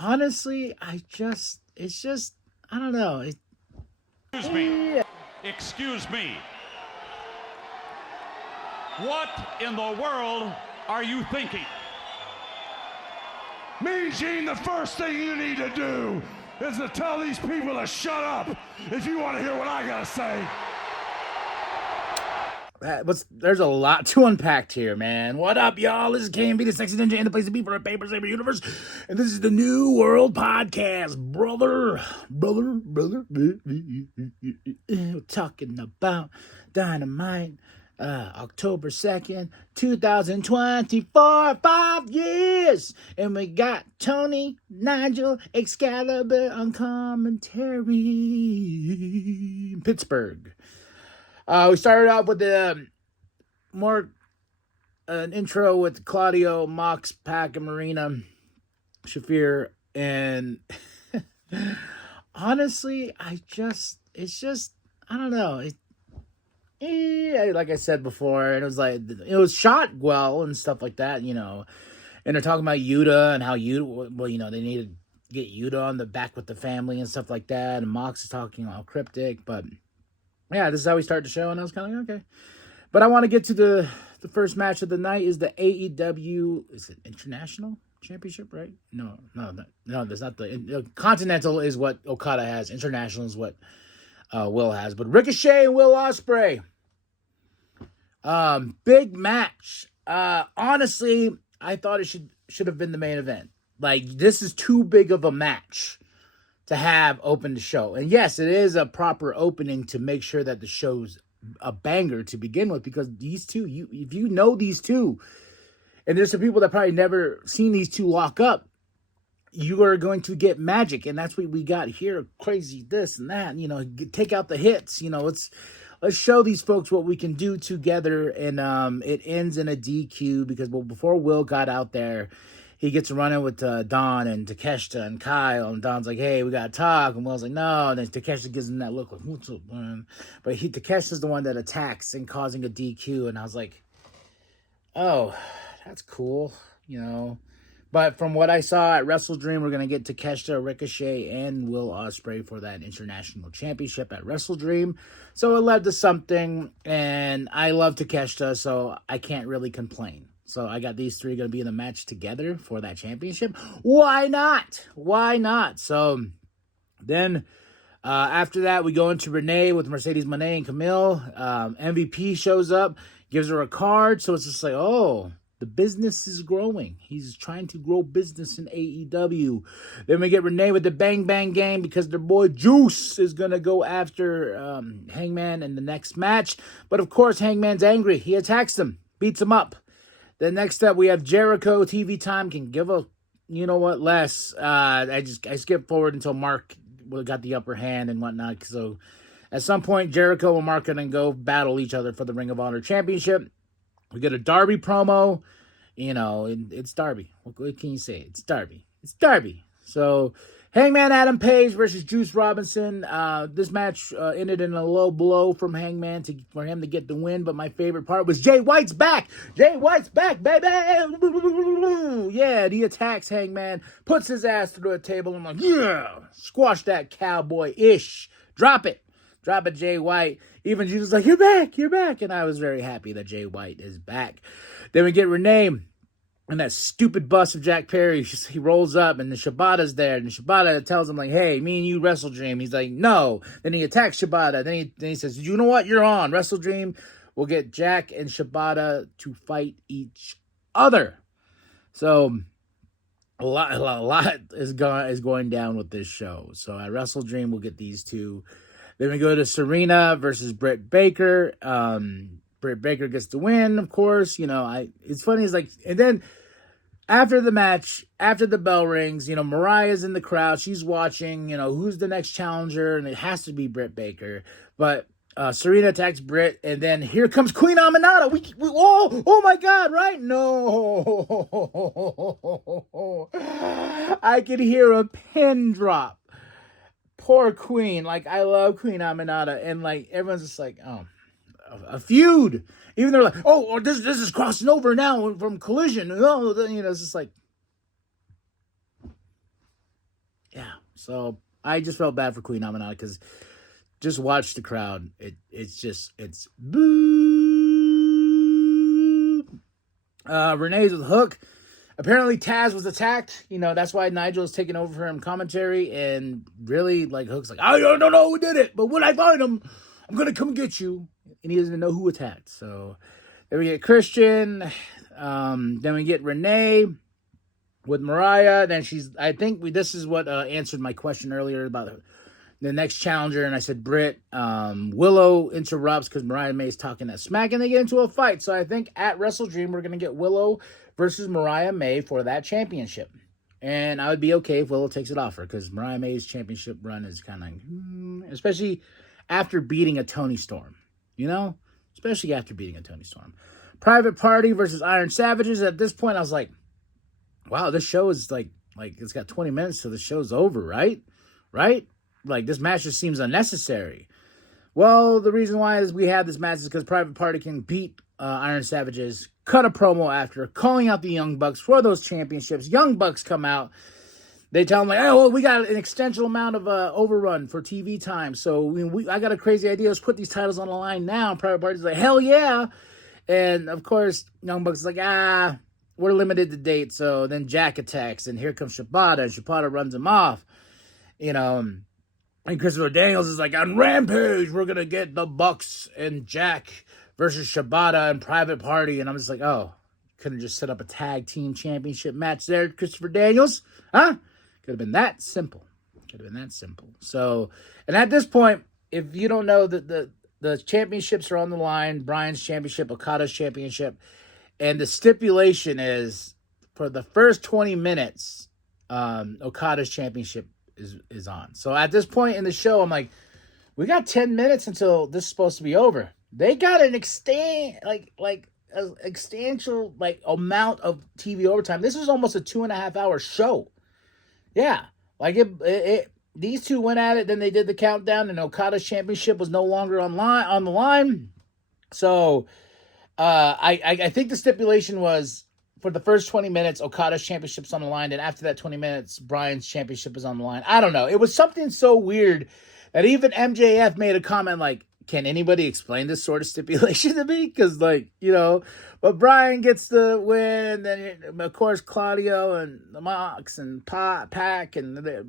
honestly, I don't know. Excuse me. Excuse me. What in the world are you thinking? Mean Gene, the first thing you need to do is to tell these people to shut up if you want to hear what I gotta say. There's a lot to unpack here, man. What up, y'all? This is KMB, the sexy ninja, and the place to be for a Paper Saber universe. And this is the New World Podcast, brother. We're talking about Dynamite, October 2nd, 2024, 5 years. And we got Tony, Nigel, Excalibur on commentary. Pittsburgh. We started off with the an intro with Claudio, Mox, Pac, and Marina, Shafir, and honestly, I don't know. Like I said before, and it was shot well and stuff like that, and they're talking about Yuta and how Yuta, they need to get Yuta on the back with the family and stuff like that, and Mox is talking all cryptic, but yeah, this is how we start the show, and I was kind of like, okay. But I want to get to the first match of the night is the AEW, is it International Championship, right? No, that's not the Continental is what Okada has. International is what Will has. But Ricochet and Will Ospreay. Big match. Honestly, I thought it should have been the main event. Like, this is too big of a match to have open the show. And yes, it is a proper opening to make sure that the show's a banger to begin with, because these two, if you know these two, and there's some people that probably never seen these two lock up, you are going to get magic, and that's what we got here. Crazy this and that, take out the hits, let's show these folks what we can do together. And it ends in a DQ because before Will got out there, he gets running with Don and Takeshita and Kyle, and Don's like, hey, we got to talk. And Will's like, no. And then Takeshita gives him that look like, what's up, man? But Takeshita's the one that attacks and causing a DQ. And I was like, oh, that's cool, But from what I saw at Wrestle Dream, we're going to get Takeshita, Ricochet, and Will Ospreay for that international championship at Wrestle Dream. So it led to something, and I love Takeshita, so I can't really complain. So I got these three going to be in the match together for that championship. Why not? So then after that, we go into Renee with Mercedes Moné and Camille. MVP shows up, gives her a card. So it's just like, oh, the business is growing. He's trying to grow business in AEW. Then we get Renee with the Bang Bang Gang because their boy Juice is going to go after Hangman in the next match. But of course, Hangman's angry. He attacks him, beats him up. Then next up, we have Jericho. TV time can give a, less. I skipped forward until Mark got the upper hand and whatnot. So at some point, Jericho and Mark are going to go battle each other for the Ring of Honor Championship. We get a Darby promo. It's Darby. What can you say? It's Darby. So Hangman Adam Page versus Juice Robinson. This match ended in a low blow from Hangman for him to get the win. But my favorite part was Jay White's back. Jay White's back, baby. Yeah, he attacks Hangman, puts his ass through a table. I'm like, yeah, squash that cowboy-ish. Drop it, Jay White. Even Jesus was like, you're back. And I was very happy that Jay White is back. Then we get Renee and that stupid bus of Jack Perry. He rolls up, and the Shibata's there. And the Shibata tells him, like, hey, me and you Wrestle Dream. He's like, no. Then he attacks Shibata. Then he says, you know what? You're on. Wrestle Dream will get Jack and Shibata to fight each other. So a lot is going down with this show. So at Wrestle Dream, we'll get these two. Then we go to Serena versus Britt Baker. Britt Baker gets the win, of course. It's funny. It's like, and then after the match, after the bell rings, Mariah's in the crowd. She's watching, who's the next challenger, and it has to be Britt Baker. But Serena attacks Britt, and then here comes Queen Aminata. Oh my God, right? No. I could hear a pin drop. Poor Queen. Like, I love Queen Aminata, and like everyone's just like, oh, a feud. Even they're like, oh, this is crossing over now from Collision. It's just like, So I just felt bad for Queen Aminata because just watch the crowd. It's boo. Renee's with Hook. Apparently Taz was attacked. That's why Nigel's taking over for him commentary. And really, like, Hook's like, I don't know who did it, but when I find him, I'm going to come get you. And he doesn't even know who attacked. So then we get Christian. Then we get Renee with Mariah. Then this is what answered my question earlier about the next challenger. And I said Britt. Willow interrupts because Mariah May's talking that smack and they get into a fight. So I think at Wrestle Dream, we're going to get Willow versus Mariah May for that championship. And I would be okay if Willow takes it off her because Mariah May's championship run is kind of, especially after beating a Toni Storm, especially after beating a Toni Storm. Private Party versus Iron Savages. At this point, I was like, wow, this show is like it's got 20 minutes, so the show's over, right? Right? Like, this match just seems unnecessary. Well, the reason why is we have this match is because Private Party can beat Iron Savages, cut a promo after, calling out the Young Bucks for those championships. Young Bucks come out. They tell them, like, oh, well, we got an extensional amount of overrun for TV time. So I got a crazy idea. Let's put these titles on the line now. And Private Party's like, hell yeah. And, of course, Young Bucks is like, we're limited to date. So then Jack attacks, and here comes Shibata, and Shibata runs him off. And Christopher Daniels is like, on Rampage, we're going to get the Bucks and Jack versus Shibata and Private Party. And I'm just like, oh, couldn't just set up a tag team championship match there, Christopher Daniels? Huh? Could have been that simple. So, and at this point, if you don't know that the championships are on the line, Bryan's championship, Okada's championship, and the stipulation is for the first 20 minutes, Okada's championship is on. So at this point in the show, I'm like, we got 10 minutes until this is supposed to be over. They got an extensial amount of TV overtime. This is almost a 2.5 hour show. Yeah, like these two went at it. Then they did the countdown, and Okada's championship was no longer on the line. So I think the stipulation was for the first 20 minutes, Okada's championship's on the line, and after that 20 minutes, Bryan's championship is on the line. I don't know. It was something so weird that even MJF made a comment like, can anybody explain this sort of stipulation to me? Because, but Bryan gets the win, then, of course, Claudio and the Mox and Pac, and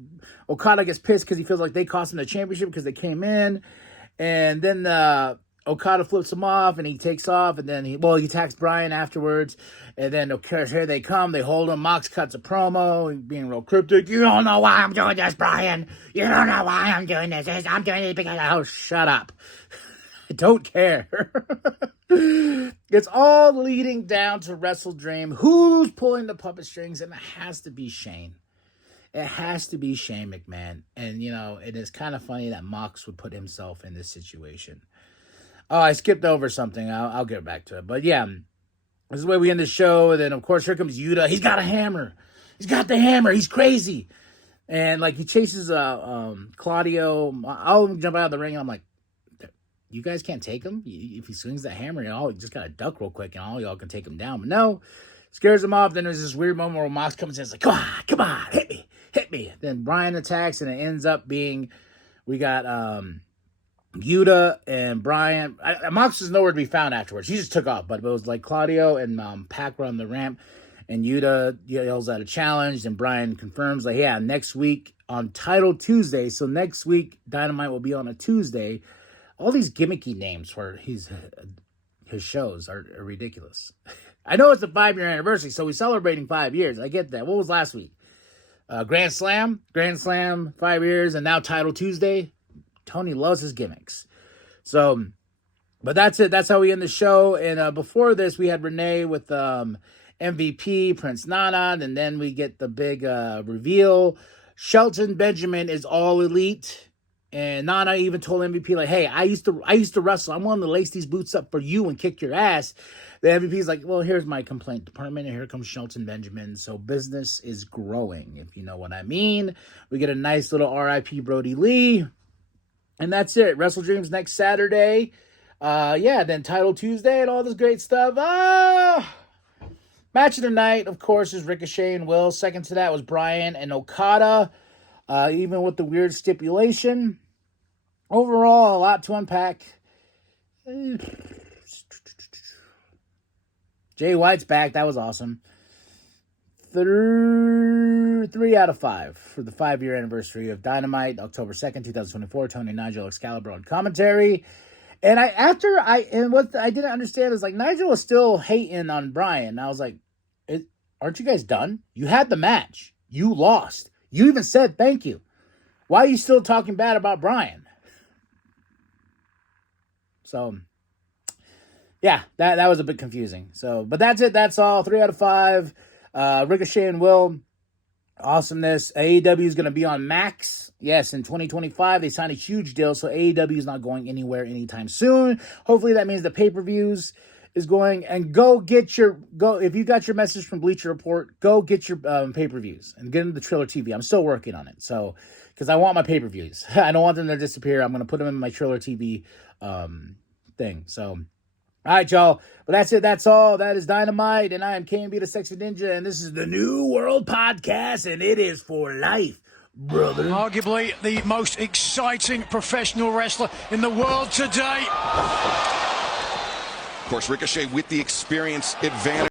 Okada gets pissed because he feels like they cost him the championship because they came in, and then Okada flips him off, and he takes off, and then he attacks Bryan afterwards, and then, of course, here they come, they hold him, Mox cuts a promo, being real cryptic, you don't know why I'm doing this, Bryan, you don't know why I'm doing this, I'm doing it because, oh, shut up. I don't care. It's all leading down to Wrestle Dream. Who's pulling the puppet strings? And it has to be Shane. It has to be Shane McMahon. And, it is kind of funny that Mox would put himself in this situation. Oh, I skipped over something. I'll get back to it. But, yeah, this is the way we end the show. And then, of course, here comes Yuta. He's got a hammer. He's got the hammer. He's crazy. And, he chases Claudio. I'll jump out of the ring. And I'm like, you guys can't take him? If he swings that hammer, you just got to duck real quick and all y'all can take him down. But no, scares him off. Then there's this weird moment where Mox comes in and is like, come on, hit me. Then Bryan attacks, and it ends up being, we got Yuta and Bryan. Mox was nowhere to be found afterwards. He just took off. But it was like Claudio and Pac were on the ramp, and Yuta yells out a challenge, and Bryan confirms, next week on Title Tuesday. So next week, Dynamite will be on a Tuesday. All these gimmicky names for his shows are ridiculous. I know it's the 5-year anniversary, so we're celebrating 5 years. I get that. What was last week? Grand Slam, 5 years, and now Title Tuesday. Tony loves his gimmicks. So, but that's it. That's how we end the show. And before this, we had Renee with MVP, Prince Nana, and then we get the big reveal. Shelton Benjamin is all elite. And Nana even told MVP, hey, I used to wrestle. I'm willing to lace these boots up for you and kick your ass. The MVP's like, well, here's my complaint department, and here comes Shelton Benjamin. So business is growing, if you know what I mean. We get a nice little RIP Brody Lee. And that's it. Wrestle Dreams next Saturday. Then Title Tuesday and all this great stuff. Match of the night, of course, is Ricochet and Will. Second to that was Bryan and Okada. even with the weird stipulation. Overall, a lot to unpack. Jay White's back. That was awesome. 3 out of 5 for the 5-year anniversary of Dynamite, October 2nd, 2024. Tony, Nigel, Excalibur on commentary. And what I didn't understand is, like, Nigel was still hating on Bryan. I was like, aren't you guys done? You had the match. You lost. You even said thank you. Why are you still talking bad about Bryan? So, yeah, that was a bit confusing. So, but that's it. That's all. 3 out of 5. Ricochet and Will. Awesomeness. AEW is going to be on Max. Yes, in 2025, they signed a huge deal, so AEW is not going anywhere anytime soon. Hopefully that means the pay-per-views is going. And if you got your message from Bleacher Report, go get your pay-per-views and get into the Triller TV. I'm still working on it, so because I want my pay-per-views. I don't want them to disappear. I'm going to put them in my Triller TV thing. So, all right, y'all. But that's it. That's all. That is Dynamite, and I am KMB the Sexy Ninja, and this is the New World Podcast, and it is for life, brother. Arguably the most exciting professional wrestler in the world today. Of course, Ricochet with the experience advantage.